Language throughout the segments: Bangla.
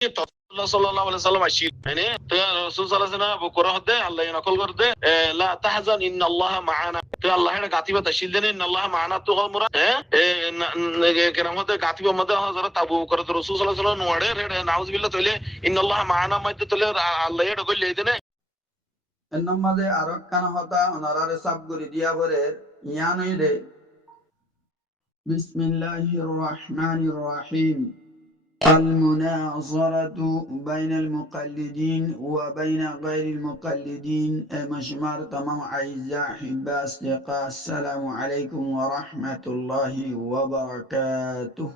sallallahu alaihi wasallam ashir yani to rasul sallallahu alaihi wasallam bukura hode allah yanqul gorde la tahzan inna allah ma'ana to allah ena gatiba tashil dene inna allah ma'ana to mura keram hode gatiba mada hazrat abu bukar rasul sallallahu alaihi wasallam wade rede nauzubillah tole inna allah ma'ana madde tole allah eda golle dene ennom made arokkan hota onarare sabguri dia bore yanide bismillahir rahmanir rahim المناظرة بين المقلدين وبين غير المقلدين مجمار تمام أعزائي أحباء أصدقاء السلام عليكم ورحمة الله وبركاته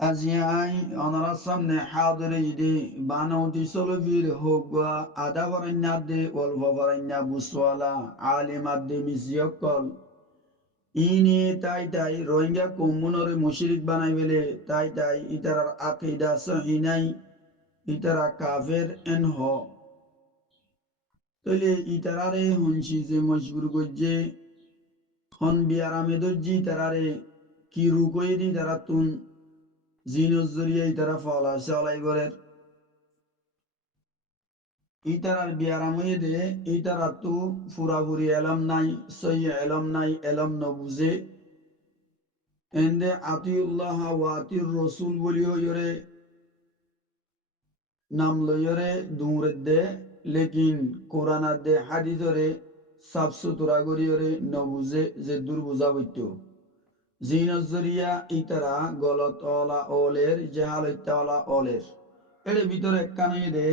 أزيائي أنا رسمنا حاضر يدي بانوتي سولفير هوغوا أدابرن يدي والفبرن يبسوالا عالم الدي مزيوكول ইনি তাই তাই রোহিঙ্গা কম্মুনরে মুশরিক বানাই বেলে তাই তাই ইতারার আকিদা সহি নাই ইতারা কাফের এন হ তলে ইতারারে হনসি যে মজবুর গজ্জে হন বিয়ারামে দজ্জি ইতারারে কি রুকই দি তারা তুন জিনজ জরিয়ে ইতারা ফলা সলাই গরের ইতারার বিয়ারাম হয়ে দে ইতারা তু ফুরাফুরি এলম নাই সই এলম নাই এলম নবুজে এন্দে আতিউল্লাহ ওয়া আতিউর রসুল বলিও ইয়রে নাম লইয়রে দুমরে দে লেকিন কোরআন দে হাদিসরে সাফ সুতরা করিয়রে নবুজে যে দুর্বুজা বইত জিনজরিয়া ইতারা গলত অলা অলের জেহালত্যা অলা অলের এর ভিতরে একখানে দে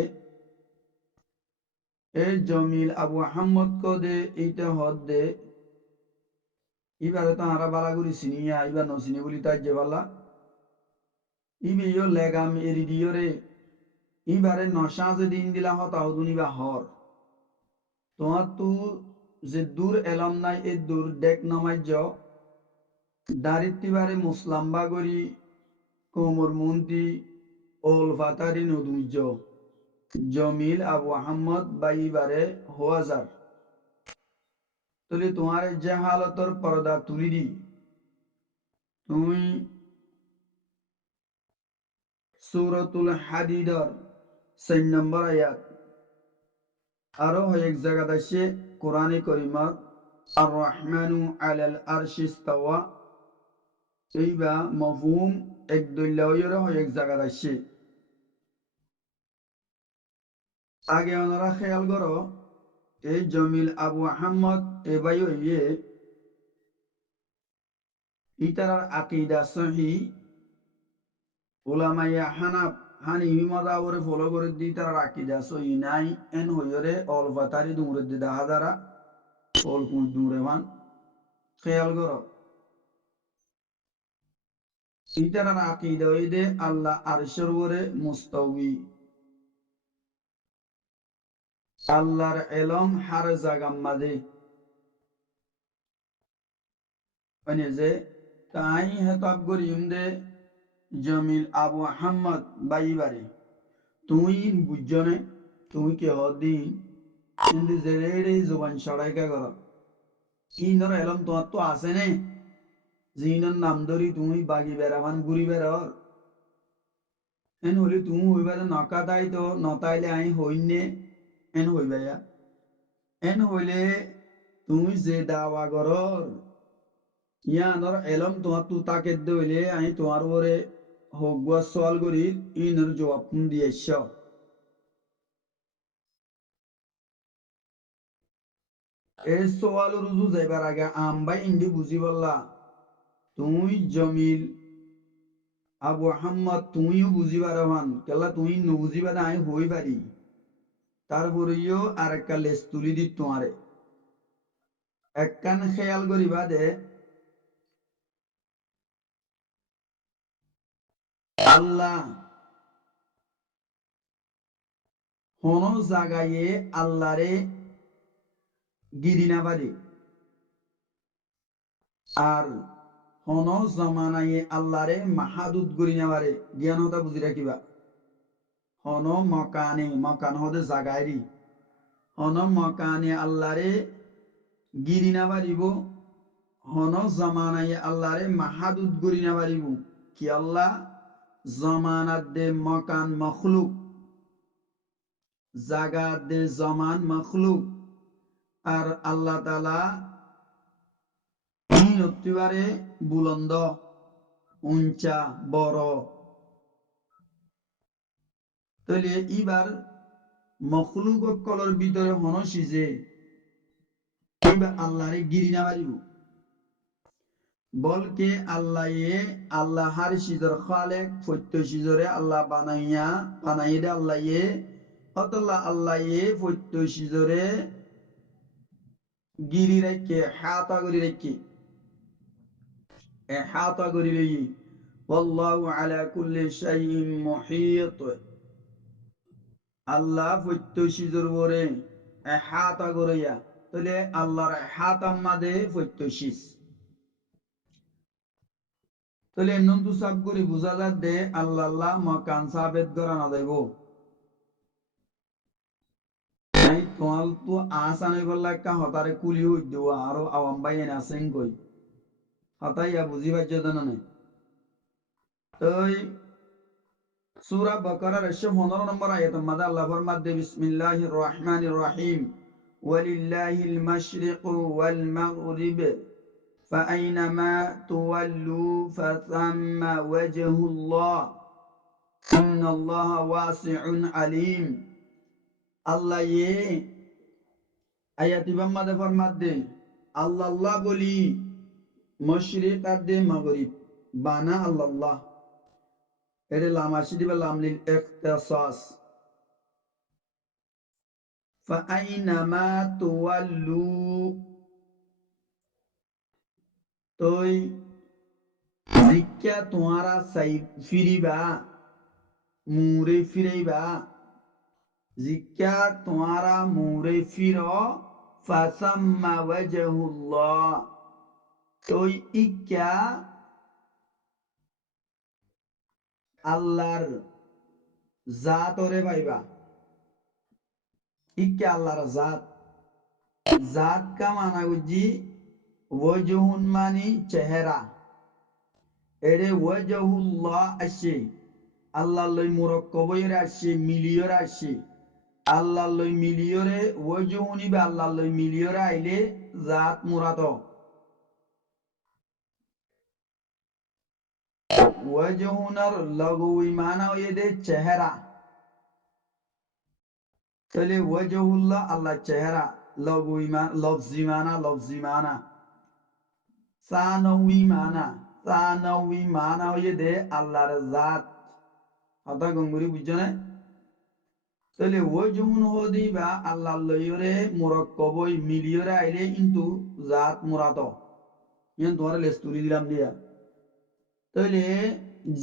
এ জমিল আবু আহমদ কো দে ইতে হদ দে ইবারে তো আরা বালাগুড়ি চিনিয়া ইবার নচিনি বলি তাই যে বালা ইবিও লেগাম এরি দিয়রে ইবারে নশা যে দিন দিলা হতাও দুনিবা হর তোমার তু যে দূর এলম নাই এই দূর ডেক নমাইজ দারিত্রিবারে মুসলাম্বা গরি কোমর মন্ত্রী ওল ফাতারি নদুজ জমিল আবু আহমদ বাইবারে হাজার তুলি তোমার জাহালতর পর্দা তুলি দি তুমি সূরাতুল হাদিদর 4 নম্বর আয়াত আরো এক জায়গাতে আছে কোরআনে কারীমত আর রহমানু আলাল আরশি ইস্তাওয়া এইবা মফহুম এক দল্লাওয়রে এক জায়গাতে আছে আগে ওনারা খেয়াল করো এই জমিল আবু আহমদ এবাই হইয়ে ইতারার আকিদা সহি উলামায়ে হানাফ হানিফি মাযহাবরে ফলো করে দি তার আকিদা সহি নাই এন হইরে অল ফাতারি দুমরে দি দেখা দ্বারা অল কুল দুমরে মান খেয়াল করো ইতারার আকিদা হইদে আল্লাহ আরশের উপরে মুস্তাওয়ি আল্লাহর এলম হার জাগাম মাদে মানে যে তাই হেতাব গরিম দে জমিল আবু আহমদ বাইবারে তুই বুঝনে তুই কে হদিন কিন্তু জেরে জবান সরাইকা কর ইনর এলম তোমার তো আছে নে জিনর নাম ধরি তুমি বাগি বেড়াবান ঘুরি বেড়ার এন হলে তুমি হইবারে নকা তাই তো নতাইলে আই হইনে এন হইবাইয়া এন হইলে তুমি যে দাওয়া করর ইয়ানর এলম তোমার তু তাকে দইলে আই তোমার ওরে হগুয়া সওয়াল করি ইনর জবাব দিয়েছ এই সওয়াল রুজু যাইবার আগে আমবাই ইন্দি বুঝি বললা তুই জমিল আবু আহমদ তুইও বুঝিবার হন কেলা তুই নুবুঝিবার আই হই পারি তারপরেও আর একটা লেস তুলি দি তোমারে একখান খেয়াল করিবা দে আল্লাহ হন জাগায়ে আল্লাহরে গিরিনা পারি আর হন জমানায়ে আল্লাহরে মাহাদুদ গরিনা পারে জ্ঞান হতা বুঝি রাখিবা হন মকানে মকান হদে জাগায়রি হন মকানে আল্লাহরে গিরিনা পারিব হন জমানায়ে আল্লাহরে মাহাদুদ গরিনা পারিব কি আল্লাহ জমানাত দে মকান মখলুক, জাগাত দে জমান মখলুক, আর আল্লাহ তালা অতিবারে বুলন্দ, উঞ্চা, বড়। তাহলে এবার মখলুক কলর ভিতরে হনসি যে এবার আল্লাহরে গিরি না পারিব, বলকে আল্লাহ হার সিজর খালেক ফত্য সিজরে আল্লাহ বানাইয়া আল্লাহ অতল্লাহ আল্লাহ ফত্য সিজরে গিরি রাখে হাতা করি রাখে হাতা করি লই والله على كل شيء محيط। আল্লাহ ফত্য সিজর বরে হাতা করিয়া তাহলে আল্লাহর হাতাম মাদে ফত্য সিজ, তাহলে নন্দু সাব করি বুঝা যাত দে আল্লাহ মকান সাবেদ করা না দেব। নাই তোমাল তো আসানে বললা কা হতারে কুলি হই দেওয়া আরো আওয়াম ভাই এনে আসেন কই হতাইয়া বুঝি পাইছ জানা নাই। তাই সূরা বাকারার 115 নম্বর আয়াতের মধ্যে আল্লাহ ফরমাতে বিসমিল্লাহির রহমানির রহিম ওয়ালিল্লাহিল মাশরিকু ওয়াল মাগরিব فأينما تولوا فثم وجه الله إن الله واسع عليم। আল্লাহ আয়াতি বাম্মাদে ফরমাতে আল্লাহ বলি মশরিক আর দে মাগরিব বানা আল্লাহ এরে লামাশি দিবে লামলিল ইখতিসাস ফাআইনামা তুওয়াল্লু তোই জিক্কা তোমারা সাই ফিরিবা মুরে ফিরাইবা জিক্কা তোমারা মুরে ফির ফাসাম্মা ওয়াজহুল্লাহ তোই ইক্কা আল্লাহর জাতরে পাইবা, ইক্কা আল্লাহর জাত, জাত কা মানা বুঝি ওয়াজহুন মানি চেহারা, এরে ওয়াজহুল্লাহ আসে আল্লাহ লই মুরক্কবইরে আসে মিলিয়রে আসে আল্লাহ লই মিলিয়রে ওয়াজহুনি বা আল্লাহ লই মিলিয়রে আইলে জাত মুরাদ ওয়াজহুনার লগুই মানা হয়ে দে চেহারা। তাহলে ওয়াজহুল্লাহ আল্লাহ চেহারা, লগুই মান লফজি মানা সানউই মানা হয়ে দে আল্লাহর জাত। হতা গঙ্গুরি বুঝছো না? তাহলে ওয়াজহুন হদি বা আল্লাহ লইরে মুরক্কবই মিলিয়রে আইলে কিন্তু জাত মুরাদ ইয়ান তোমার লেস তুলি দিলাম দিয়া। তাহলে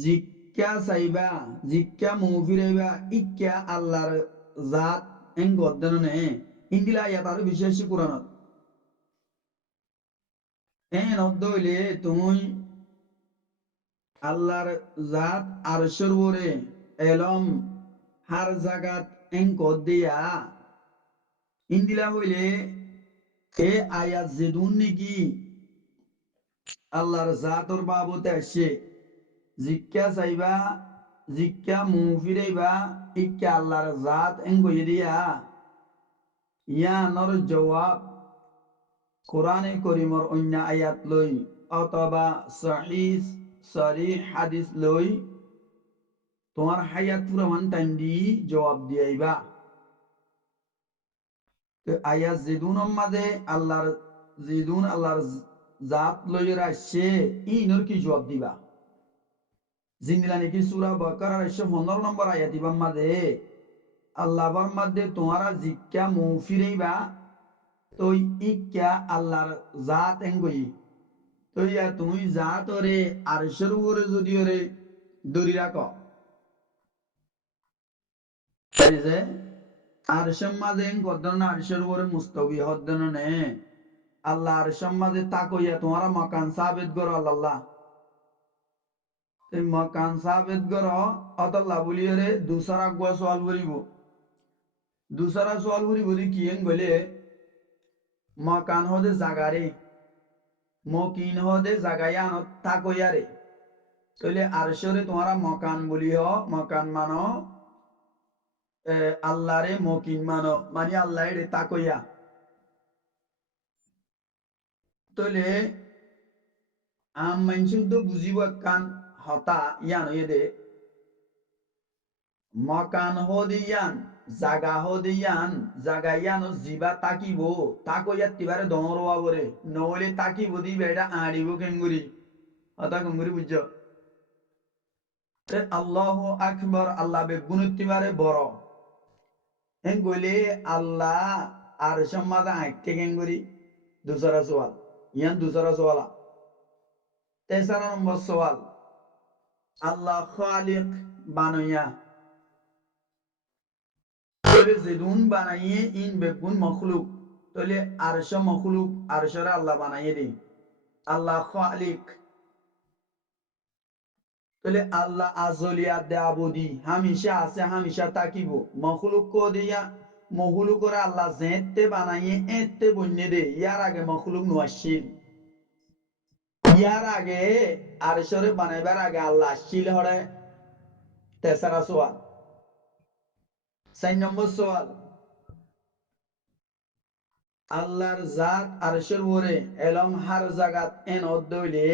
জিক্কা চাইবা জিক্কা মুফিরাইবা ইক্কা আল্লাহর জাত এন গদ্দান নে ইন্দিলা ইয়াত আরো বিশেষ কোরআনত এন অদ্দইলে তুমি আল্লাহর জাত আরশের উপরে এলম হার জাগাত এন গদ্দিয়া ইন্দিলা হইলে এ আয়াত জেদুন নাকি আল্লাহর জাতর বাবতে আসে জিক্কা চাইবা জিক্কা মুফিরাইবা ইক্কা আল্লাহর জাত এন গইয়ে দিয়া ইয়ানর জবাব কোরআনে করিমর অন্য আয়াত লই অথবা সহিহ সরিহ হাদিস লই তোমার হায়াত পুরা ওয়ান টাইম দি জবাব দিয়াইবা। তো আয়াত জিদুন মাদে আল্লাহর জিদুন আল্লাহর জাত লইয়ের আসছে ইনর কি জবাব দিবা জিন্দিলা নাকি সূরা বাকারার 115 নম্বর আয়াত ইবাম মাদে আল্লাহর মাদে তোমারা জিক্কা মুফিরাইবা তো ইক্কা আল্লাহর জাত এঙ্গই তো ইয়া তুমি জাত ওরে আরশের উপরে যদি ওরে ধরি রাখো তাই যে আরশের মাঝে গদ্দন আরশের উপরে মুস্তাবি হদ্দন নে আল্লাহ আরশের মাঝে তাকইয়া তোমারা মাকান সাবিত করো আল্লাহ এই মাকান সাবিত করো অতল্লাহ বলি রে দুসরা গুয়া সওয়াল করিব দুসরা সওয়াল করিব কি এন বলে মাকান হদে জাগারে মকিন হদে জাগায়ান তাকইয়ারে তাহলে আরশরে তোমারা মকান বলি হ, মকান মানো আল্লাহরে মকিন মানো, মানে আল্লাহ রে তাকইয়া। তাহলে আম মানুষ তো বুঝিব কান হতা ইয়ান হয়ে দে মকান হদিয়ান জাগা হদিয়ান জাগা ইয়ান জিবা তাকিব তাকইয়া তিবারে দমরওয়া বরে নহলে তাকিব দি বেড়া আড়িব কেঙ্গুরি অতা কেঙ্গুরি বুঝছ। আল্লাহ আকবর আল্লাহ বেগুন তিবারে বড় হেন গলে আল্লাহ আর সম্মাদা আঁকতে কেঙ্গুরি दूसरा सवाल यहाँ दूसरा सवाल तेसरा नंबर सवाल अल्लाह खालिक बानोया तोले जिदून बनाइए इन बेगुन मखलूक तोले आरश मखलूक आरशरा अल्लाह बनाइए दी अल्लाह खालिक तोले अल्लाह आजलिया दाबुदी हमेशा आसे हमेशा ताकिबो मखलूक को दिया मखलूक और अल्लाह जेते बनाइए एते बुन्ने दे यार आगे मखलूक नुआशिल ইয়ার আগে আরশরে বানাইবার আগে আল্লাহ আসছিল হরে। তেসরা সোয়াল 4 নম্বর সোয়াল আল্লাহর জাত আরশের উপরে এলম হার জাগাত এন অদ্দইলে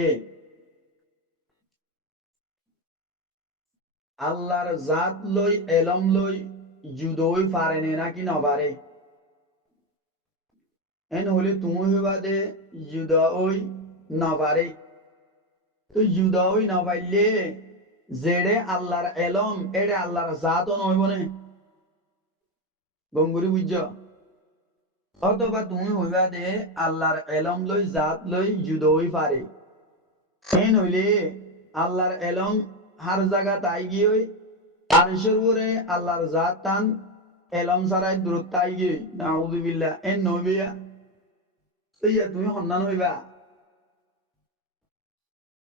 আল্লাহর জাত লই এলম লই জুদই পারেনে নাকি নবারে এন হলে তুমি হইবা দে জুদই নবারে। তো জুদই নবাইলে যেড়ে আল্লাহর এলম এড়ে আল্লাহর জাতও নইব নে গঙ্গুরি বুঝছ। অথবা তুমি হইবা দে আল্লাহর এলম লই জাত লই জুদ হই পারে হেন হইলে আল্লাহর এলম হার জায়গা তাই গিয়ে আরশের উপরে আল্লাহর জাত টান এলম সারাই দূরত্ব তাই গিয়ে নাউযুবিল্লাহ এন নবিয়া ইয়া তুমি সন্ধান হইবা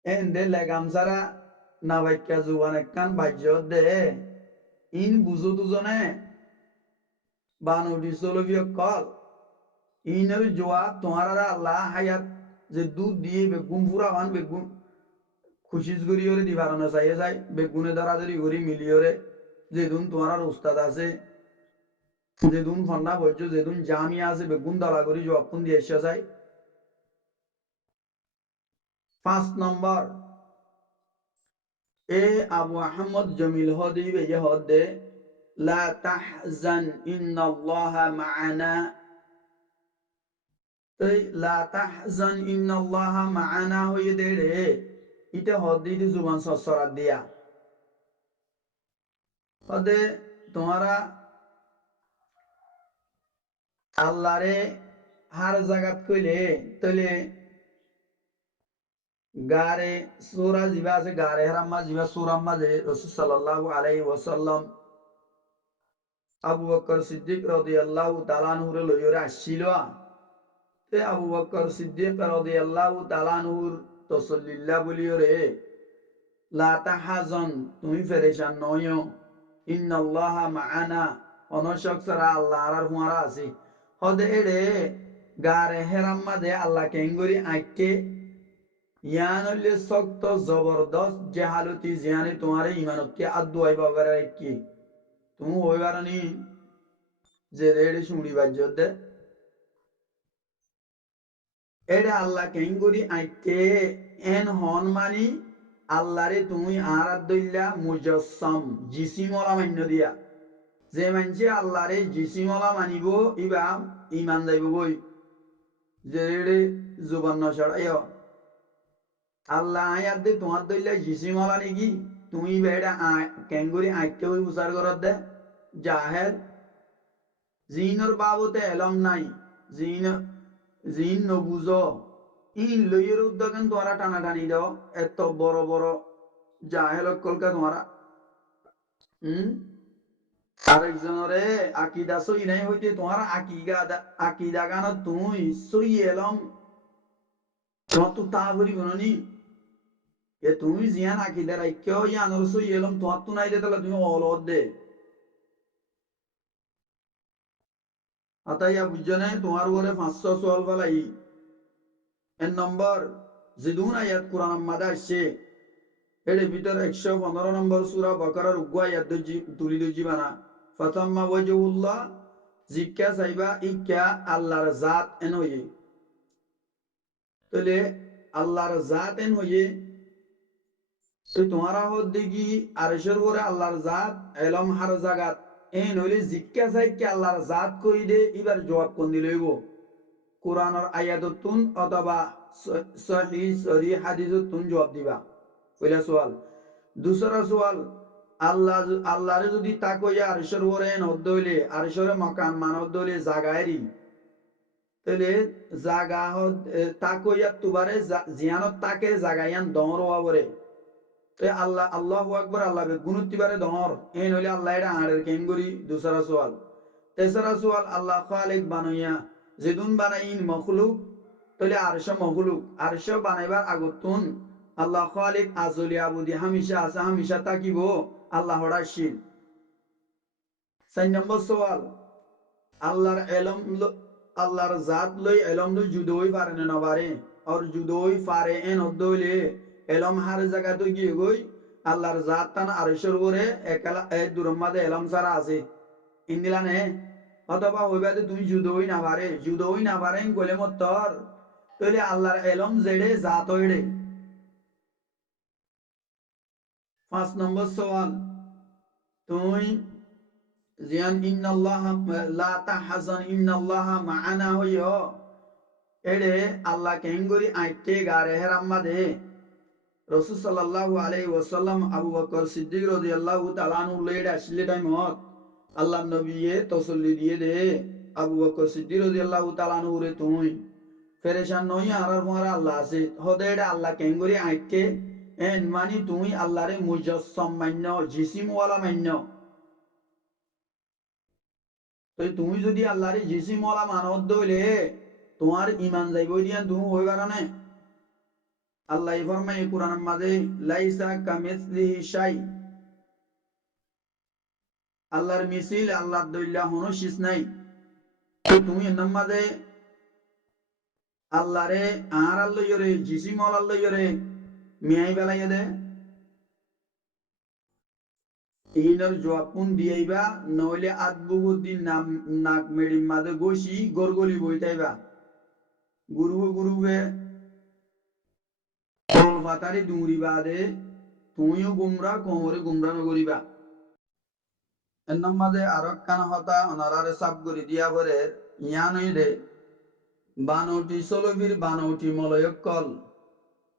এন দে লেগাম সারা না বাক্যা জুবান একখান বাহ্য দে ইন বুঝো দুজনে বানুটি চলবিয় কল ইনের জবাব তোমার আল্লাহ হায়াত যে দুধ দিয়ে বেগুন ফুরা বান বেগুন খুশিস করি ওরে দিবারণে চাইয়ে যায় বেগুনে ধরাধরি করি মিলিয়রে যেদুন তোমার উস্তাদ আছে যেদুন ফন্না বৈজ্য যেদুন জামিয়া আছে বেগুন দলা করি জবাব দিয়ে এসে যায়। 5 নম্বর এ আবু আহমদ জমিল হদি বে হদে লা তাহজান ইন্নাল্লাহা মা'ানা এই লা তাহজান ইন্নাল্লাহা মা'ানা হয়ে দে রে ইতে হদিতে জুবান সসরাত দিয়া হদে তোমারা আল্লাহরে হার জাগাত কইলে তলে গারে সূরা জিবা আছে গারে হারাম্মা জিবা সূরা মাঝে রাসূল সাল্লাল্লাহু আলাইহি ওয়াসাল্লাম আবু বকর সিদ্দিক রাদিয়াল্লাহু তাআলা আনহু রে লইরে আসছিল তে আবু বকর সিদ্দিক রাদিয়াল্লাহু তাআলা আনহুর তসল্লিল্লাহ বলিওরে লা তাহাজান তুমি ফেরেশান নয়ো ইন্নাল্লাহা মা'ানা অনশক সারা আল্লাহ আর হুয়ারা আছে হদে এড়ে গারে হেরাম্মা দে আল্লাহ কেঙ্গুরি আইকে ইয়ানলে শক্ত জবরদস্ত জাহালতি জিয়ানে তোমারে ইমানতকে আদু আইবা করে কি তুমি হইবারনি যে রেড়ে শুনি বাজ্যদে এড়ে আল্লাহ কেঙ্গুরি আইকে এন হন মানি আল্লাহরে তুমি আরাধ্যইল্লা মুজাসসাম জিসিমলা মান্য দিয়া যে মানছে আল্লাহরে জিসিমলা মানিব ইবা ইমান যাইব বই যে রেড়ে জুবান নছড়াইও আল্লাহ আয়াত দে তোমার দইলে জিসিমলা নাকি তুমি বেড়া ক্যাঙ্গুরি আঁকতে ওই উচার করার দে জাহেল জিনর বাবতে এলম নাই জিন জিন নবুজ ইন লইয়ের উদ্যোগেন তোমরা টানাটানি দাও এত বড় বড় জাহেল কলকা তোমরা হম আরেকজনরে আকিদা সই নাই হইতে তোমার আকিদা গান তুই সই এলম তোমার তো তা বলি বলনি এ তুমি জিয়ান আকিদা রাইক্য ইয়ানোর সই এলম তোমার তো নাই দে তাহলে তুমি অলদ দে আতাইয়া বুঝনে তোমার উপরে 500 সোয়াল ফেলাই এর নম্বর জিদুন আয়াত কোরআন মাদা আসছে এর ভিতর 115 নম্বর সূরা বাকারার উগ্গা ইয়াদ তুলি দুজি বানা ফাতাম্মা ওয়াজহুল্লাহ জিক্কা সাইবা ইক্কা আল্লাহর জাত এন হয়ে তাহলে আল্লাহর জাত এন হয়ে তো তোমারা হদ্দে কি আরশের উপরে আল্লাহর জাত এলম হার জাগাত এন হইলে জিক্কা সাইক্কা আল্লাহর জাত কই দে এবার জবাব কোন দিলইব কোরআনের আয়াততুন অথবা সহি সরি হাদিসতুন জবাব দিবা পয়লা সওয়াল দুসরা সওয়াল আল্লাহ আল্লাহরে যদি তাকইয়া আরশের উপরে নদ্দ হইলে আরশের মাকান মানদ হইলে জাগায়রি তাহলে জাগা তাকইয়া তুবারে জিয়ানত তাকে জাগাইয়ান দমর হওয়াবরে তো আল্লাহ আল্লাহু আকবার আল্লাহ বে গুনুতিবারে দমর এন হইলে আল্লাহ এটা আড়ের কেঙ্গুরি দুসরা সওয়াল তেসরা সওয়াল আল্লাহ খালিক বানাইয়া যেদুন বানাইন মখলুক তাহলে আরশ মখলুক আরশ বানাইবার আগতুন আল্লাহ খালিক আজলি আবুদি হামিশা আছে হামিশা তাকিব আল্লাহ রাশিল 4 নম্বর সওয়াল আল্লাহর এলম আল্লাহর জাত লই এলম লই জুদোই পারে না নবারে আর জুদোই পারে এন অদ্দইলে এলম হার জায়গা তো গিয়ে গই আল্লাহর জাত তান আরশের উপরে একালা এ দুরম্মাদে এলম সারা আছে ইন্দিলা নে অথবা হইবাতে তুমি জুদোই না পারে কইলে মতর তাহলে আল্লাহর এলম জেড়ে জাত হইড়ে 5 নম্বর সওয়াল তুই জিয়ান ইন্নাল্লাহ লা তাহজান ইন্নাল্লাহ মাআনা হইও এড়ে আল্লাহ কেঙ্গুরি আইতে গারে হেরাম্মাদে রাসূল সাল্লাল্লাহু আলাইহি ওয়াসাল্লাম আবু বকর সিদ্দিক রাদিয়াল্লাহু তাআলা আনহু লেডা আসলে টাইমত আল্লাহ নবীয়ে তসল্লি দিয়ে দে আবু বকর সিদ্দিক রাদিয়াল্লাহু তাআলা আনহু রে তুই ফেরেশান নই আর মোরা আল্লাহ আছে হদে এটা আল্লাহ কেঙ্গুরি আইতে এন মানি তুই আল্লাহরে মুজাসসাম মান্য জিসিম ওয়ালা মান্য তো তুমি যদি আল্লাহরে জিসিম ওয়ালা মানত দইলে তোমার ইমান যাইব দিয়ান তুমি হই কারণে আল্লাহ ফরমায় কোরআনের মাঝে লাইসা কামিসলিহি শাই আল্লাহর মিছিল আল্লাহর দইল্লা হনো শিস নাই তো তুমি এর মাঝে আল্লাহরে আর আল্লাহ ইয়রে জিসিম আল্লাহ ইয়রে মিয়াই বেলাইয়া দে ইনর জবাব কোন দিয়াইবা নইলে আদবুদ্দিন নাম নাক মেড়ি মাঝে গোসি গরগলি বইতাইবা গুরুবে কল ফাতারি দুরি বাদে তুমিও গুমরা কোমরে গুমরা নগরিবা এর মাঝে আরো কান হতা অনারারে সাব করি দিয়া পরে ইয়ানই দে বানৌটি সলবির বানৌটি মলয়কল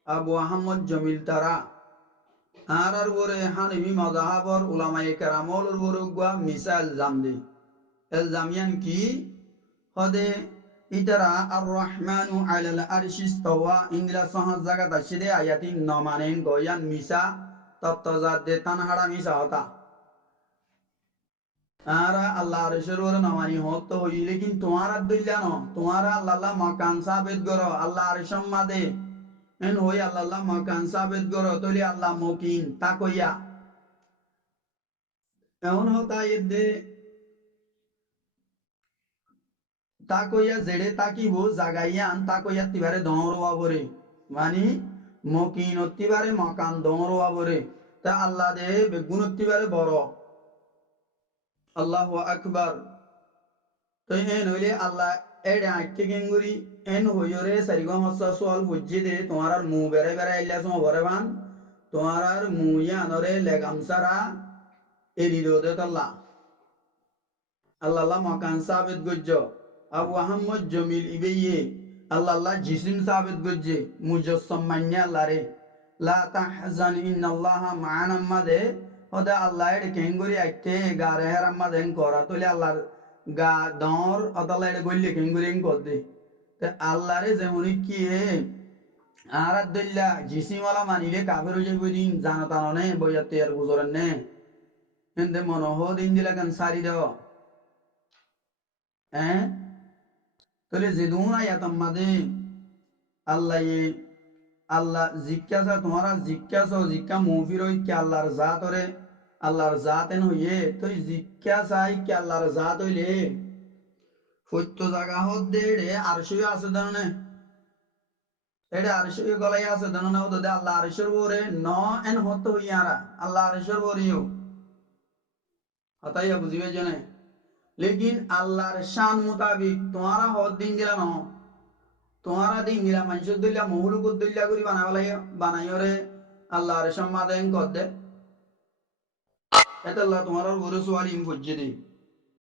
আবু আহমদ জমিল তারা আর ওরে হানিবি মাযহাবর উলামায়ে কেরামল ওরগুয়া মিসাল জামদি এল জামিয়ান কি হদে ইতারা আর রহমানু আলাল আরশি ইস্তাওয়া ইংলা সহজ জায়গা তাশিদে আয়াতি নমানেন গয়ান মিসা তত্তজাদে তানহারা মিসা হতা আরা আল্লাহ আরশের ওরে নমানি হত হই লেকিন তোমার আব্দুল্লাহ ন তোমার আল্লাহ মাকান সাবেত গর আল্লাহ আরশম মাদে এন হই আল্লাহ মাকান সাবেত গর তলি আল্লাহ মকিন তা কইয়া এমন হতা এদে তা কইয়া জেড়ে তাকিব জাগাইয়ান তা কইয়া তিবারে দমরওয়া বরে মানে মকিন অতিবারে মকান দমরওয়া বরে তা আল্লাহ দে বেগুন অতিবারে বড় আল্লাহু আকবার তো এন হইলে আল্লাহ এডে আইতে গেঙ্গুরি এন হইরে সারিগো মসা সোয়াল বুঝি দে তোমার আর মু বেড়ে বেড়ে আইলা সময় ভরে বান তোমার আর মুইয়া আনরে লেগাম সারা এরি দে তাল্লা আল্লাহ মকান সাবেত গজ্জ আবু আহমদ জমিল ইবেইয়ে আল্লাহ জিসিম সাবেত গজ্জে মুজাসসাম মান্য আল্লাহ রে লা তাহজান ইন্নাল্লাহা মা'ানা মাদে ওদা আল্লাহ এর কেঙ্গুরি আইতে গারে হেরাম মাদেন করা তলে আল্লাহর গা দর অদাল্লাহ এর গল্লে কেঙ্গুরি এন কর দে তে আল্লাহ রে যেমনি কি হে আর আব্দুল্লাহ জিসিমওয়ালা মানিলে কাফের হয়ে যাবে দিন জানা তাননে বইয়াতে আর গুজরেন নে এন্দে মনোহ দিন দিলা কান সারি দেও হ্যাঁ তাহলে যেদুন আয়াতাম মাদে আল্লাহ আল্লাহ জিজ্ঞাসা তোমারা জিজ্ঞাসা জিজ্ঞা মুফির হই কি আল্লাহর জাত এন হইয়ে তো জিজ্ঞাসাই কি আল্লাহর জাত হইলে সত্য জায়গা হত দে রে আর সে আছে দানে এটা আরশের গলায় আছে জানো না ওদের আল্লাহ আরশের ওরে ন এন হত হইয়ারা আল্লাহ আরশের ওরিও হতাইয়া বুঝিবে জানে लेकिन আল্লাহর শান মোতাবিক তোমারা হদ দিন গিলা ন তোমারা দিন গিলা মানুষের দিল্লা মহুলুক দিল্লা করি বানাইরে আল্লাহর সম্মাদেন কর দে এটা আল্লাহ তোমার বড় সোয়ালি বুঝে দে